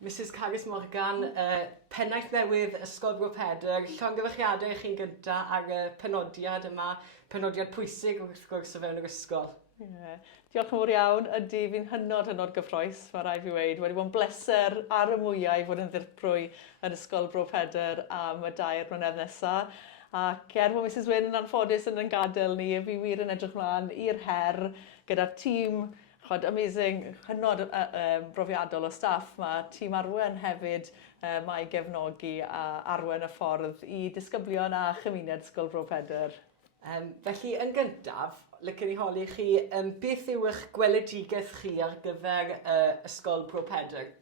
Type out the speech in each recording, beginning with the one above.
Mrs Carys Morgan, Pennaeth Newydd, Ysgol Bro Pedr, llongyfarchiadau chi'n gynta ar y penodiad yma, penodiad pwysig wrth gwrs o fewn yr ysgol. Diolch yn fawr iawn, ydy fi'n hynod gyffroes, mae rai fi wedi. Wedi bod yn bleser ar y mwyaf i fod yn ddirprwy yn Ysgol Bro Pedr am y 2 mlynedd nesaf. Ac bod Mrs Wyn yn anffodus yn gadael ni, fi wir yn edrych mlaen i'r her gyda'r tîm amazing, hynod brofiadol o staff. Mae tîm Arwen hefyd mae gefnogi a arwen y ffordd i disgyblion a chymuned Ysgol Bro Pedr. Felly, yn gyntaf, lycan ni holi chi, beth yw eich gweledigaeth chi ar gyfer Ysgol Bro Pedr?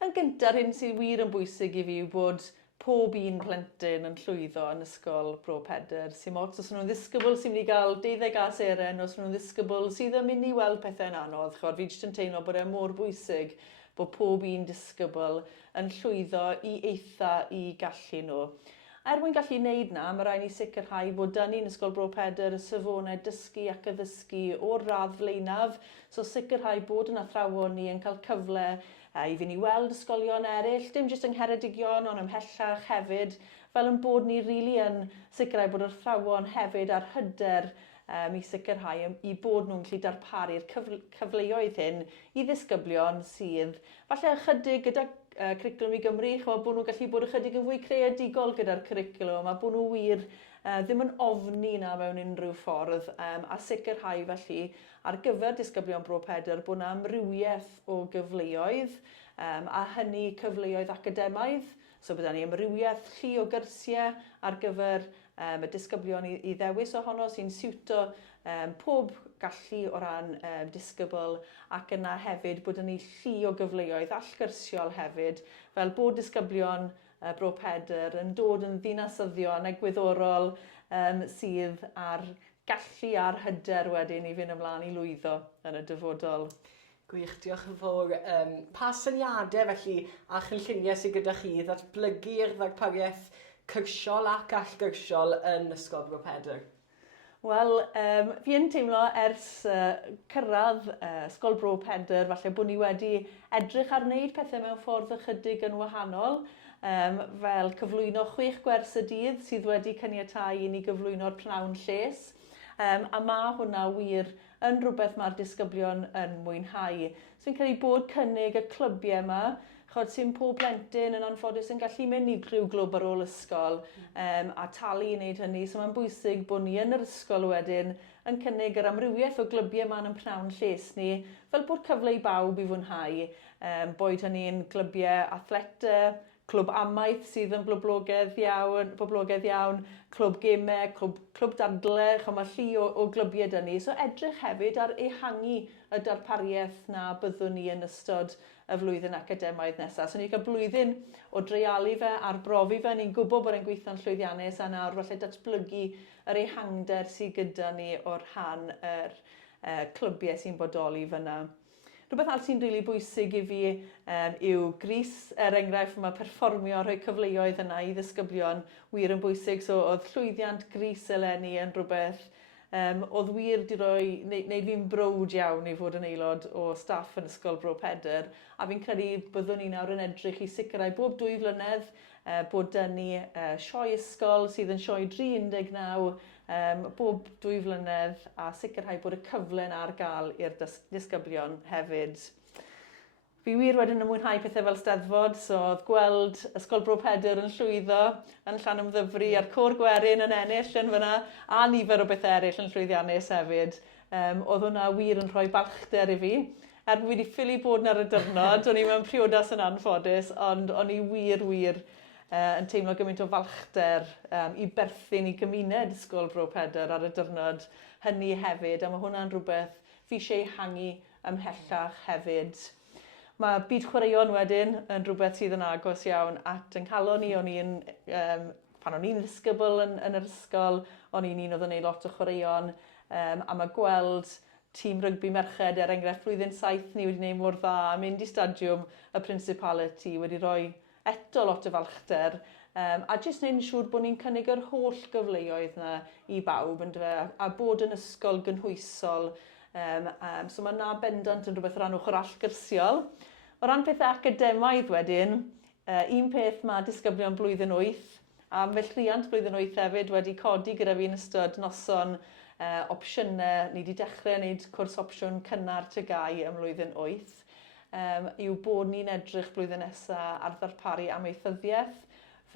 Yn gyntaf, hyn sydd wir yn bwysig i fi yw bod pob un plentyn yn llwyddo yn Ysgol Bro Pedr. Sy'n mots, os nhw'n ddisgybl sy'n mynd i gael 12 seren, os nhw'n ddisgybl sydd yn mynd i weld pethau'n anodd. Fi jyst yn teimlo bod e mor bwysig bod pob un disgybl yn llwyddo i eitha i gallu nhw. Mwyn gallu wneud na, mae rhaid ni sicrhau bod dyn ni'n Ysgol Bro Pedr y safonau dysgu ac addysgu o'r radd flaenaf. So sicrhau bod yn athrawon ni yn cael cyfle i fynd i weld ysgolion eraill, dim jyst yng Ngheredigion ond ymhellach hefyd, fel yn bod ni rili yn sicrhau bod yr athrawon hefyd ar hyder i sicrhau i bod nhw'n gallu darparu'r cyfleoedd hyn i ddisgyblion sydd falle ychydig gyda cwricwlwm i Gymru, bod nhw'n gallu bod ychydig yn fwy creadigol gyda'r cwricwlwm a bod nhw wir ddim yn ofni na mewn unrhyw ffordd a sicrhau felly ar gyfer disgyblion Bro Pedr bod yna amrywiaeth o gyfleoedd a hynny cyfleoedd academaidd. So bydda ni amrywiaeth llu o gyrsiau ar gyfer y disgyblion i ddewis ohono sy'n siwto pob gallu o ran disgybl ac yna hefyd bod ni llu o gyfleoedd allgyrsiol hefyd fel bod disgyblion Bro Pedr yn dod yn ddinasyddion egwyddorol sydd ar gallu a'r hyder wedyn i fynd ymlaen i lwyddo yn y dyfodol. Gwych, diolch yn fawr. Pa syniadau felly a chynlluniau sydd gyda chi i ddatblygu'r ddarpariaeth cyrsiol ac allgyrsiol yn Ysgol Bro Pedr? Wel, fi yn teimlo ers cyrraedd Ysgol Bro Pedr, falle bod ni wedi edrych ar wneud pethau mewn ffordd ychydig yn wahanol, fel cyflwyno 6 gwers y dydd sydd wedi caniatáu i ni gyflwyno'r pnawn lles. A mae hwnna wir yn rhywbeth mae'r disgyblion yn mwynhau. So fi'n credu bod cynnig y clybiau yma, sy'n pob plentyn yn anffodus yn gallu mynd i rhyw glwb ar ôl ysgol a talu i wneud hynny. So mae'n bwysig bod ni yn yr ysgol wedyn yn cynnig yr amrywiaeth o glybiau yma yn prawn lles ni, fel bod cyfle i bawb i fwynhau. Boed hynny'n glybiau athletau, clwb amaeth sydd yn boblogaidd iawn, clwb gemau, clwb dadle, mae llu o glybiau dyn ni. So edrych hefyd ar ehangu y darpariaeth na byddwn ni yn ystod y flwyddyn academaidd nesaf. So ni'n cael blwyddyn o dreialu fe, arbrofi fe, ni'n gwybod bod e'n gweithio'n llwyddiannus a nawr falle datblygu yr ehangder sydd gyda ni o rhan yr clybiau sy'n bodoli fyna. Rhywbeth arall sy'n rili bwysig i fi yw gris. Enghraifft, mae perfformio rhoi cyfleoedd yna i ddisgyblion wir yn bwysig. So oedd llwyddiant gris eleni yn rhywbeth oedd wir wedi wneud fi'n browd iawn i fod yn aelod o staff yn Ysgol Bro Pedr. A fi'n credu byddwn ni nawr yn edrych i sicrhau bob 2 flynedd bod dyn ni sioe ysgol sydd yn sioe 39 bob 2 flynedd a sicrhau bod y cyfle ar gael i'r disgyblion hefyd. Fi wir wedyn yn mwynhau pethau fel Steddfod, so oedd gweld Ysgol Bro Pedr yn llwyddo yn Llanymddyfri a'r Côr Gwerin yn ennill yn fyna a nifer o bethau eraill yn llwyddiannus hefyd. Oedd hwnna wir yn rhoi balchder i fi. Fi wedi ffili bod ar y dyrnod, o'n i mewn priodas yn anffodus, ond o'n i wir yn teimlo gymaint o falchder i berthyn i gymuned Ysgol Bro Pedr ar y dyrnod hynny hefyd, a mae hwnna'n rhywbeth fi eisiau hangu ymhellach hefyd. Mae byd chwaraeon wedyn yn rhywbeth sydd yn agos iawn at yng nghalon ni. Pan o'n i'n ddisgybl yn yr ysgol, o'n i'n un oedd yn ei lot o chwaraeon, a mae gweld tîm rygbi merched enghraifft flwyddyn 7 ni wedi gwneud mor dda a mynd i stadiwm y Principality wedi rhoi eto lot o falchder a jyst wneud yn siŵr bod ni'n cynnig yr holl gyfleoedd yna i bawb a bod yn ysgol gynhwysol. So mae na bendant yn rhywbeth rhan ochr allgyrsiol. O ran pethau academaidd wedyn, un peth mae disgyblion blwyddyn 8, a fel rhiant blwyddyn 8 hefyd wedi codi gyda fi'n ystod noson opsiynau, ni wedi dechrau wneud cwrs opsiwn cynnar tygau ym mlwyddyn 8, yw bod ni'n edrych blwyddyn nesaf ar ddarparu amaethyddiaeth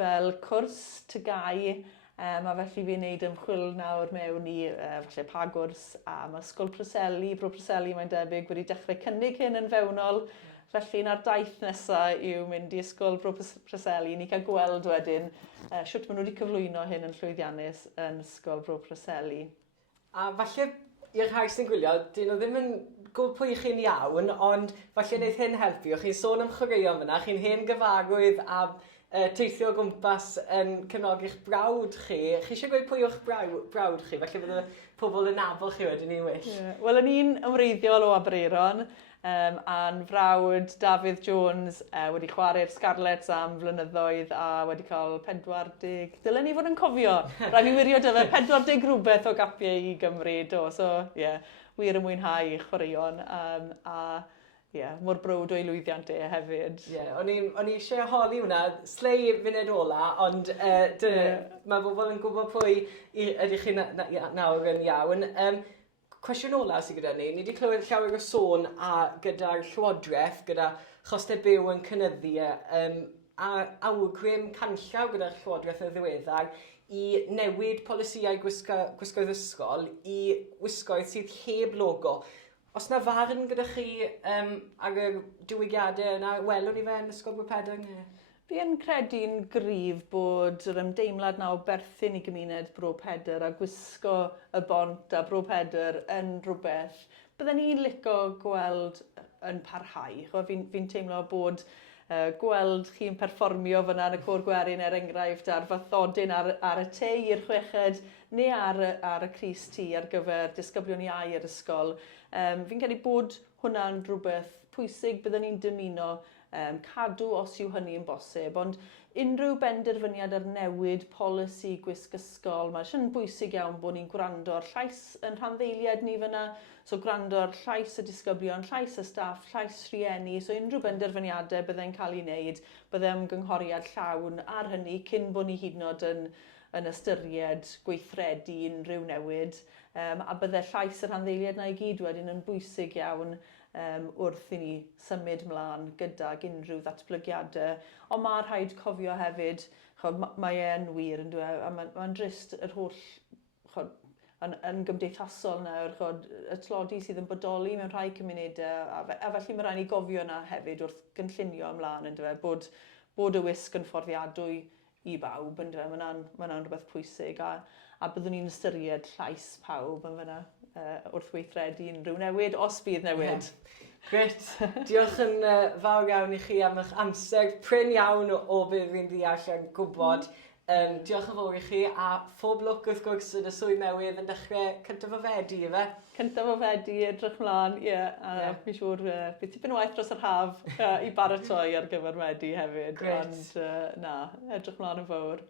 fel cwrs tygau, a felly fi'n wneud ymchwil nawr mewn i falle pa gwrs am ysgol Preseli, Bro Preseli mae'n debyg wedi dechrau cynnig hyn yn fewnol. Felly na'r daith nesaf yw mynd i ysgol Bro Preseli. Ni cael gweld wedyn sut maen nhw wedi cyflwyno hyn yn llwyddiannus yn ysgol Bro Preseli. A falle i'r rhai sy'n gwylio, dyn nhw ddim yn gwybod pwy chi'n iawn, ond falle wneud hyn helpu. Chi'n sôn am chwaraeon fyna, chi'n hen gyfarwydd a teithio o gwmpas yn cefnogi'ch brawd chi. Chi eisiau gweud pwy o'ch brawd chi? Falle bydd y pobl yn nabod chi wedyn ni'n well. Wel, o'n i'n ymreiddiol o Aberaeron, a'n frawd David Jones wedi chwarae'r Scarlets am flynyddoedd a wedi cael 40... Dylen ni fod yn cofio. Rhaid fi wirio dy fe 40 rhywbeth o gapiau i Gymru. So, wir yn mwynhau chwaraeon. Mor brwd o'i lwyddiant hefyd. O'n i eisiau holi hwnna, slei funud ola, ond mae bobl yn gwybod pwy ydych chi nawr yn iawn. Cwestiwn ola sydd gyda ni wedi clywed llawer o sôn gyda'r llywodraeth, gyda chostau byw yn cynyddu, a awgrym canllaw gyda'r llywodraeth yn ddiweddar i newid polisïau gwisgoedd ysgol i wisgoedd sydd heb logo. Os na farn gyda chi ar y diwygiadau yna, welwn ni fe yn ysgol Bro Pedr? Fi yn credu'n gryf bod yr ymdeimlad na o berthyn i gymuned Bro Pedr a gwisgo y bont a Bro Pedr yn rhywbeth bydden ni'n licio gweld yn parhau. Fi'n teimlo bod gweld chi'n perfformio fyna yn y cwr gwerin enghraifft ar fathodyn ar y te i'r chweched neu ar y Crys T ar gyfer disgyblion iau yr ysgol. Fi'n credu bod hwnna'n rhywbeth pwysig bydden ni'n dymuno cadw os yw hynny yn bosib, ond unrhyw benderfyniad ar newid polisi gwisg ysgol, mae'n bwysig iawn bod ni'n gwrando ar llais yn rhanddeiliad ni fyna, so gwrando ar llais y disgyblion, llais y staff, llais rhieni, so unrhyw benderfyniadau byddai'n cael ei wneud, byddai'n gynghoriad llawn ar hynny cyn bod ni hyd yn oed yn ystyried gweithredu unrhyw newid, a byddai llais y rhanddeiliad na i gyd wedyn yn bwysig iawn wrth i ni symud mlaen gydag unrhyw ddatblygiadau. Ond mae'n rhaid cofio hefyd, mae e'n wir yn dweud, a mae'n drist yr holl yn gymdeithasol nawr, y tlodi sydd yn bodoli mewn rhai cymunedau, a felly mae'n rhaid ni gofio yna hefyd wrth gynllunio ymlaen yn dweud, bod y wisg yn fforddiadwy i bawb, yn dweud, mae'n rhywbeth pwysig, a byddwn ni'n ystyried llais pawb yn fyna. Wrth weithredu unrhyw newid, os bydd newid. Gret. Diolch yn fawr iawn i chi am eich amser prin iawn o beth fi'n ddeall a gwybod. Diolch yn fawr i chi a phob lwc wrth gwrs yn y swydd newydd yn dechrau cyntaf o Fedi, efe? Cyntaf o Fedi, edrych mlaen, a fi'n siŵr bydd tipyn o waith dros yr haf i baratoi ar gyfer Medi hefyd. Gret. Ond edrych mlaen yn fawr.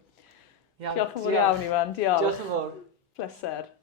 Diolch yn fawr iawn, Ifan. Diolch yn fawr. Pleser.